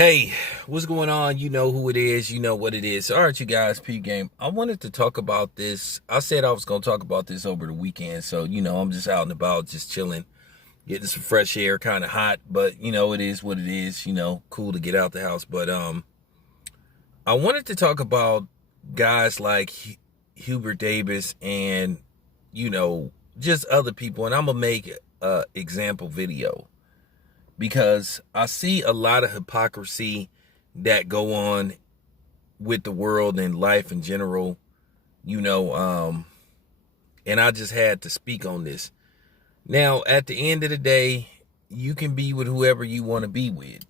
Hey, what's going on? You know who it is. You know what it is. All right, you guys, P game. I wanted to talk about this. I said I was going to talk about this over the weekend. So, I'm just out and about, just chilling, getting some fresh air, kind of hot. But, it is what it is. Cool to get out the house. But I wanted to talk about guys like Hubert Davis and, just other people. And I'm going to make an example video, because I see a lot of hypocrisy that go on with the world and life in general, and I just had to speak on this. Now, at the end of the day, you can be with whoever you want to be with,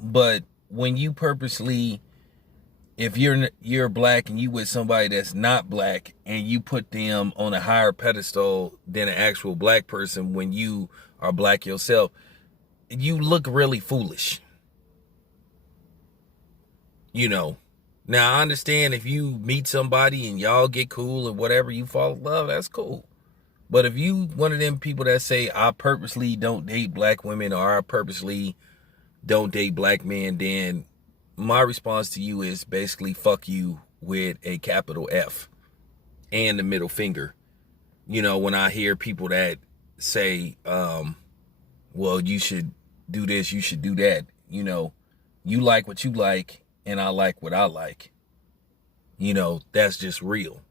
but when you purposely, if you're black and you with somebody that's not black and you put them on a higher pedestal than an actual black person when you are black yourself, you look really foolish. Now I understand if you meet somebody and y'all get cool and whatever, you fall in love, that's cool. But if you one of them people that say, I purposely don't date black women, or I purposely don't date black men, then my response to you is basically fuck you with a capital F and the middle finger. When I hear people that say, well, you should do this, you should do that. You like what you like and I like what I like. That's just real.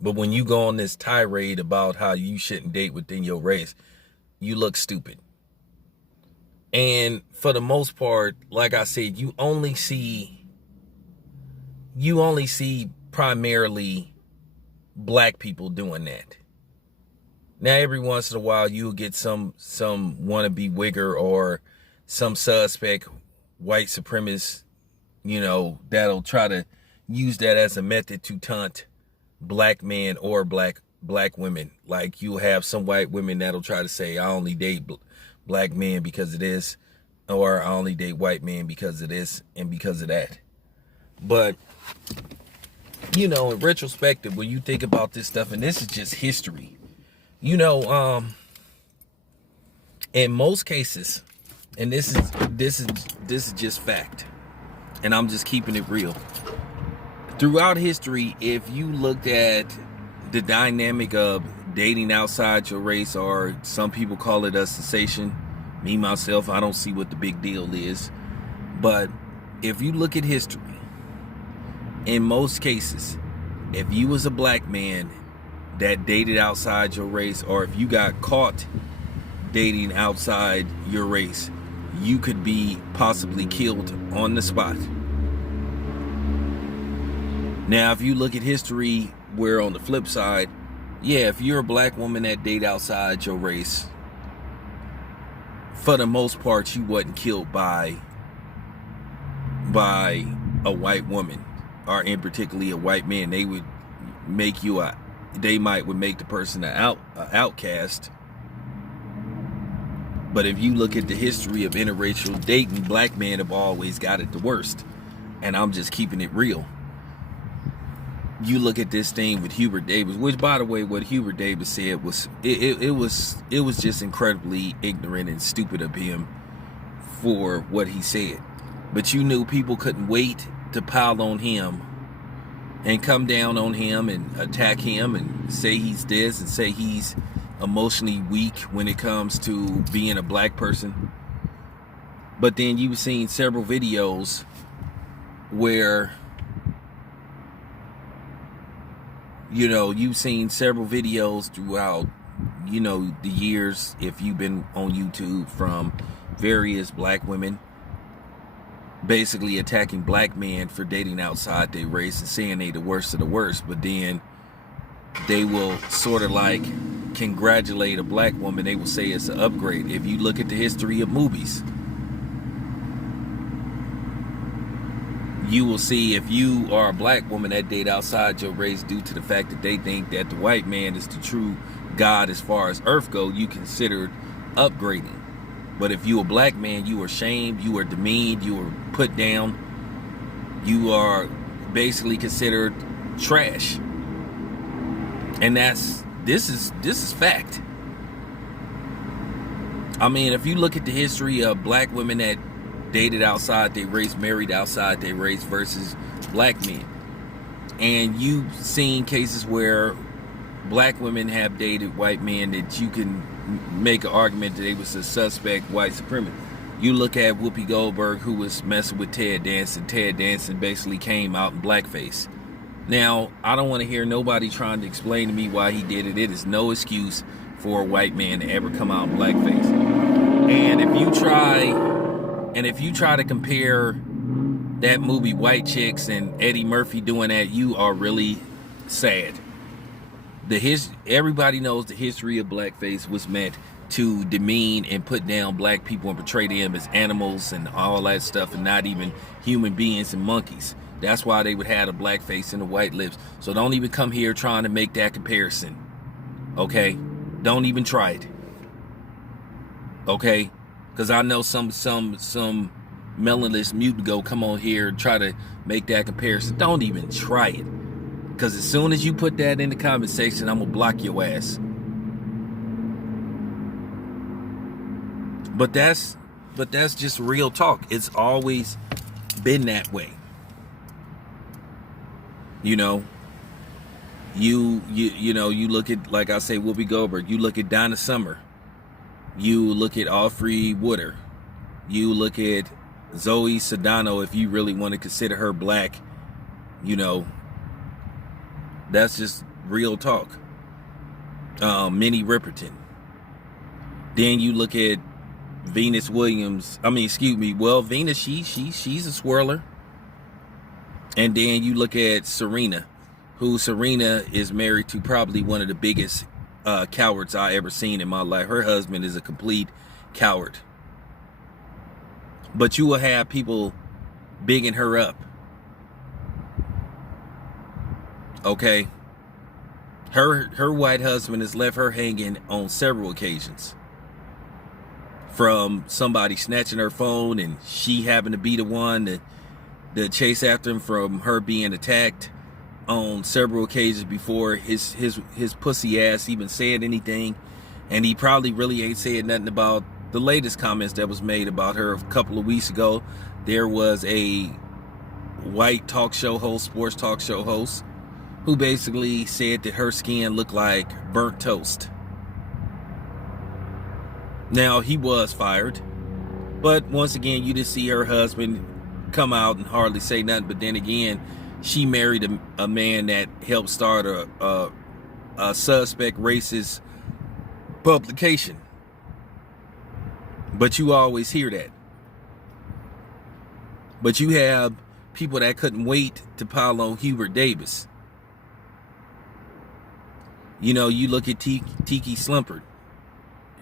But when you go on this tirade about how you shouldn't date within your race, you look stupid. And for the most part, like I said, you only see primarily black people doing that. Now, every once in a while, you'll get some wannabe wigger or some suspect white supremacist, that'll try to use that as a method to taunt black men or black women. Like, you'll have some white women that'll try to say, I only date black men because of this, or I only date white men because of this and because of that. But, in retrospective, when you think about this stuff, and this is just history, in most cases, and this is just fact, and I'm just keeping it real. Throughout history, if you looked at the dynamic of dating outside your race, or some people call it a cessation, me myself, I don't see what the big deal is. But if you look at history, in most cases, if you was a black man that dated outside your race, or if you got caught dating outside your race, you could be possibly killed on the spot. Now, if you look at history, where on the flip side, yeah, if you're a black woman that date outside your race, for the most part, you wasn't killed by a white woman, or in particularly a white man. They would make you would make the person an outcast. But if you look at the history of interracial dating, black men have always got it the worst. And I'm just keeping it real. You look at this thing with Hubert Davis, which, by the way, what Hubert Davis said was it was just incredibly ignorant and stupid of him for what he said. But you knew people couldn't wait to pile on him and come down on him and attack him and say he's this and say he's emotionally weak when it comes to being a black person. But then you've seen several videos where you've seen several videos throughout the years, if you've been on YouTube, from various black women basically attacking black men for dating outside their race and saying they the worst of the worst. But then they will sort of like congratulate a black woman. They will say it's an upgrade. If you look at the history of movies, you will see, if you are a black woman that date outside your race due to the fact that they think that the white man is the true God as far as earth go, you considered upgrading. But if you a black man, you are shamed, you are demeaned, you are put down, you are basically considered trash. And this is fact. I mean, if you look at the history of black women that dated outside their race, married outside their race versus black men. And you've seen cases where black women have dated white men that you can make an argument that they was a suspect white supremacist. You look at Whoopi Goldberg, who was messing with Ted Danson. Ted Danson basically came out in blackface. Now, I don't want to hear nobody trying to explain to me why he did it. It is no excuse for a white man to ever come out in blackface. And if you try to compare that movie White Chicks and Eddie Murphy doing that, you are really sad. Everybody knows the history of blackface was meant to demean and put down black people and portray them as animals and all that stuff, and not even human beings and monkeys. That's why they would have a blackface and the white lips. So don't even come here trying to make that comparison. Okay? Don't even try it. Okay? Because I know some melanist mutant go come on here and try to make that comparison. Don't even try it. Because as soon as you put that in the comment section, I'm going to block your ass. But that's just real talk. It's always been that way. You know, you look at, like I say, Whoopi Goldberg. You look at Donna Summer. You look at Alfre Woodard. You look at Zoe Saldana, if you really want to consider her black. You know, that's just real talk. Minnie Riperton. Then you look at Venus Williams. Well, Venus, she's a swirler. And then you look at Serena, Serena is married to probably one of the biggest cowards I ever seen in my life. Her husband is a complete coward. But you will have people bigging her up. Okay? Her white husband has left her hanging on several occasions. From somebody snatching her phone and she having to be the one to chase after him, from her being attacked on several occasions before his pussy ass even said anything. And he probably really ain't said nothing about the latest comments that was made about her a couple of weeks ago. There was a white sports talk show host, who basically said that her skin looked like burnt toast. Now, he was fired, but once again, you just see her husband come out and hardly say nothing. But then again, she married a man that helped start a suspect racist publication. But you always hear that. But you have people that couldn't wait to pile on Hubert Davis. You know, you look at Tiki Slumpert.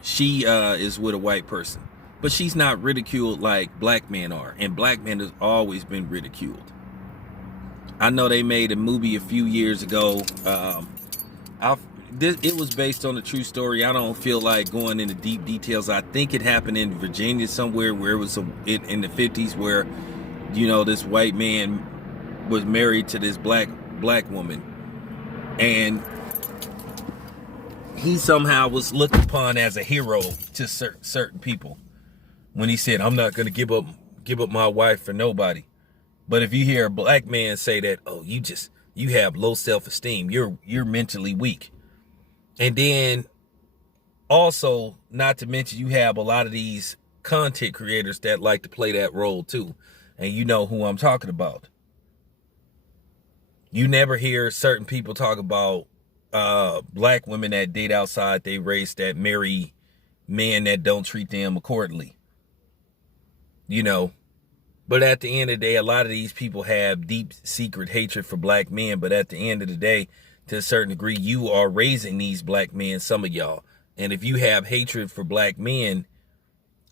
She is with a white person. But she's not ridiculed like black men are. And black men have always been ridiculed. I know they made a movie a few years ago. It was based on a true story. I don't feel like going into deep details. I think it happened in Virginia somewhere, where it was in the 50s, where, you know, this white man was married to this black woman. And he somehow was looked upon as a hero to certain people when he said, "I'm not going to give up my wife for nobody." But if you hear a black man say that, "Oh, you have low self-esteem. You're mentally weak." And then also, not to mention, you have a lot of these content creators that like to play that role too. And you know who I'm talking about. You never hear certain people talk about black women that date outside their race, that marry men that don't treat them accordingly. You know, but at the end of the day, a lot of these people have deep secret hatred for black men. But at the end of the day, to a certain degree, you are raising these black men, some of y'all. And if you have hatred for black men,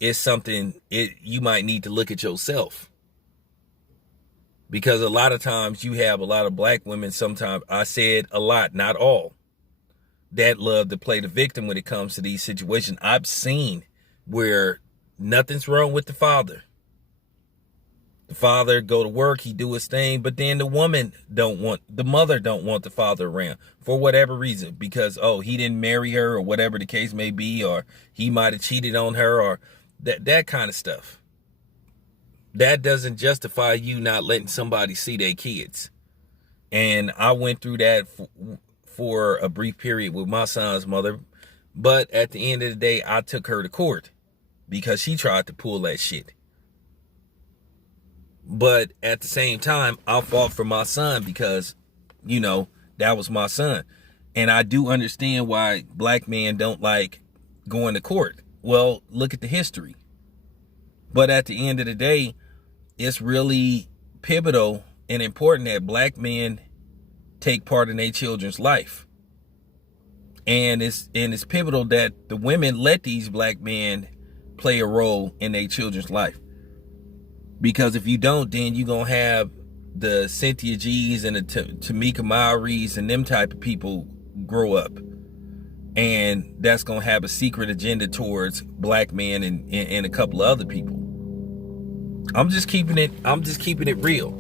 it's something you might need to look at yourself. Because a lot of times you have a lot of black women, sometimes, I said a lot, not all, that love to play the victim when it comes to these situations. I've seen where nothing's wrong with the father. The father go to work, he do his thing, but then the mother don't want the father around for whatever reason, because, oh, he didn't marry her, or whatever the case may be, or he might have cheated on her, or that kind of stuff. that doesn't justify you not letting somebody see their kids. And I went through that for a brief period with my son's mother. But at the end of the day, I took her to court because she tried to pull that shit. But at the same time, I fought for my son because, that was my son. And I do understand why black men don't like going to court. Well, look at the history. But at the end of the day, it's really pivotal and important that black men take part in their children's life. And it's pivotal that the women let these black men play a role in their children's life. Because if you don't, then you're going to have the Cynthia G's and the Tamika Mowry's and them type of people grow up. And that's going to have a secret agenda towards black men and a couple of other people. I'm just keeping it real.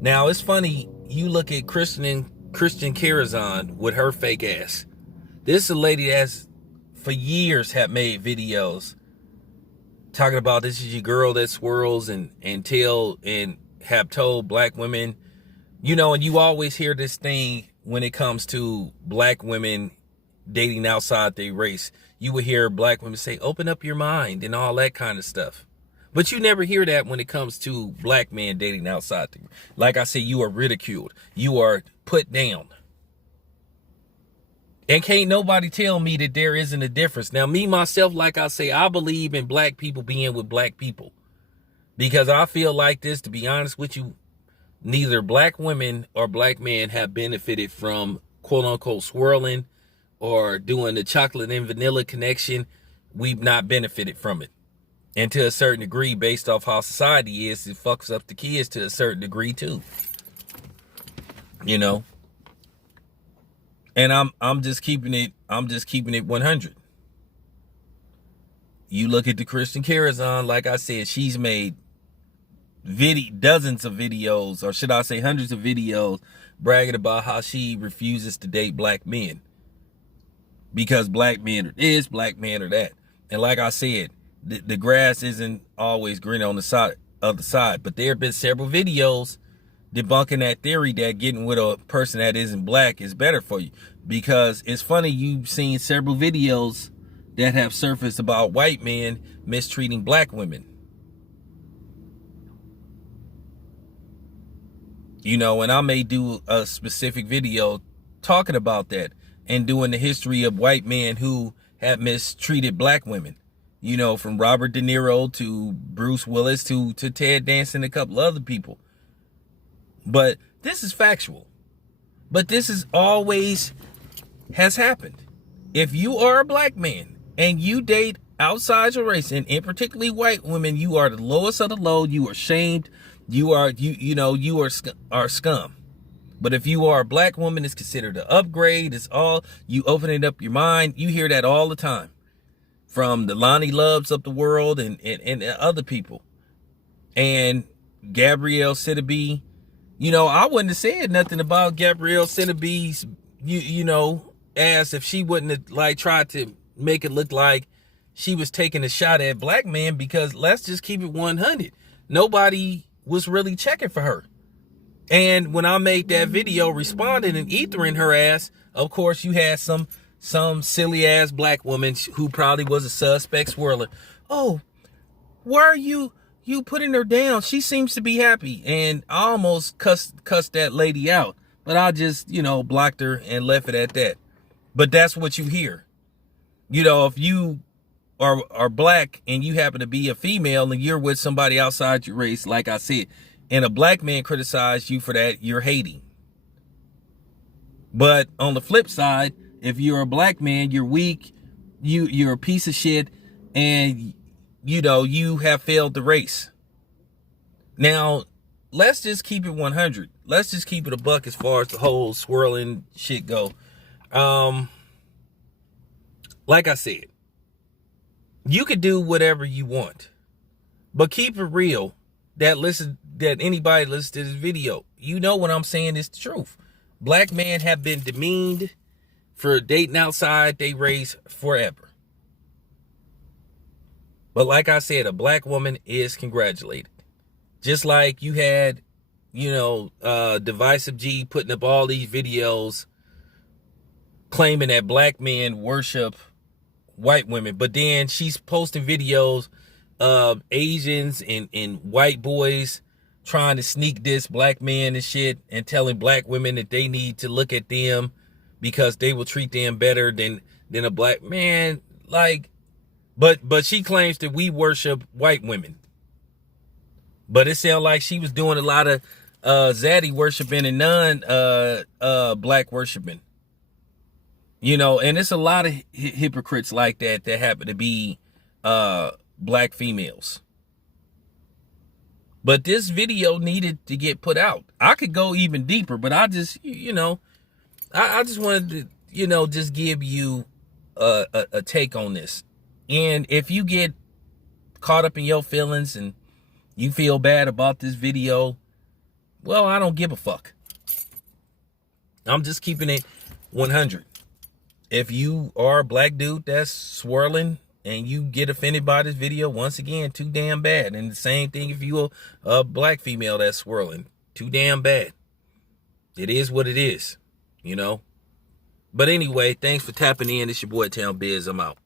Now, it's funny, you look at Christian Carrizon with her fake ass. This is a lady that's for years have made videos talking about this is your girl that swirls and have told black women, and you always hear this thing when it comes to black women dating outside their race. You would hear black women say, open up your mind and all that kind of stuff. But you never hear that when it comes to black men dating outside. Like I said, you are ridiculed. You are put down. And can't nobody tell me that there isn't a difference. Now, me, myself, like I say, I believe in black people being with black people. Because I feel like this, to be honest with you, neither black women or black men have benefited from quote unquote swirling or doing the chocolate and vanilla connection. We've not benefited from it. And to a certain degree, based off how society is, it fucks up the kids to a certain degree too. And I'm just keeping it 100. You look at the Christian Carrizon, like I said, she's made dozens of videos, or should I say hundreds of videos, bragging about how she refuses to date black men. Because black men are this, black men are that. And like I said, the grass isn't always green on the other side. But there have been several videos debunking that theory that getting with a person that isn't black is better for you. Because it's funny, you've seen several videos that have surfaced about white men mistreating black women. And I may do a specific video talking about that and doing the history of white men who have mistreated black women. From Robert De Niro to Bruce Willis to Ted Danson and a couple other people. But this is factual. But this is always has happened. If you are a black man and you date outside your race, and in particularly white women, you are the lowest of the low. You are shamed. You are scum. But if you are a black woman, it's considered an upgrade. It's all, you opening up your mind. You hear that all the time from the Lonnie Loves of the world and other people. And Gabrielle Sidibe, I wouldn't have said nothing about Gabrielle Sidibe's, ass if she wouldn't have tried to make it look like she was taking a shot at black men, because let's just keep it 100. Nobody was really checking for her. And when I made that video responding and ethering her ass, of course you had some silly ass black woman who probably was a suspect swirler. Oh, why are you putting her down? She seems to be happy. And I almost cussed that lady out, but I just, blocked her and left it at that. But that's what you hear. If you are black and you happen to be a female and you're with somebody outside your race, like I said, and a black man criticized you for that, you're hating. But on the flip side, if you're a black man, you're weak, you're a piece of shit, and you have failed the race. Now, let's just keep it 100. Let's just keep it a buck as far as the whole swirling shit go. Like I said, you could do whatever you want, but keep it real. That anybody listens to this video, what I'm saying is the truth. Black men have been demeaned for dating outside they race forever. But like I said, a black woman is congratulated. Just like you had, Divisive G putting up all these videos claiming that black men worship white women, but then she's posting videos of Asians and white boys trying to sneak diss black men and shit, and telling black women that they need to look at them because they will treat them better than a black man. Like, but she claims that we worship white women. But it sounded like she was doing a lot of zaddy worshiping and black worshiping. And it's a lot of hypocrites like that happen to be black females. But this video needed to get put out. I could go even deeper, but I just, I just wanted to, just give you a take on this. And if you get caught up in your feelings and you feel bad about this video, well, I don't give a fuck. I'm just keeping it 100. If you are a black dude that's swirling and you get offended by this video, once again, too damn bad. And the same thing if you're a black female that's swirling, too damn bad. It is what it is, But anyway, thanks for tapping in. It's your boy Town Biz. I'm out.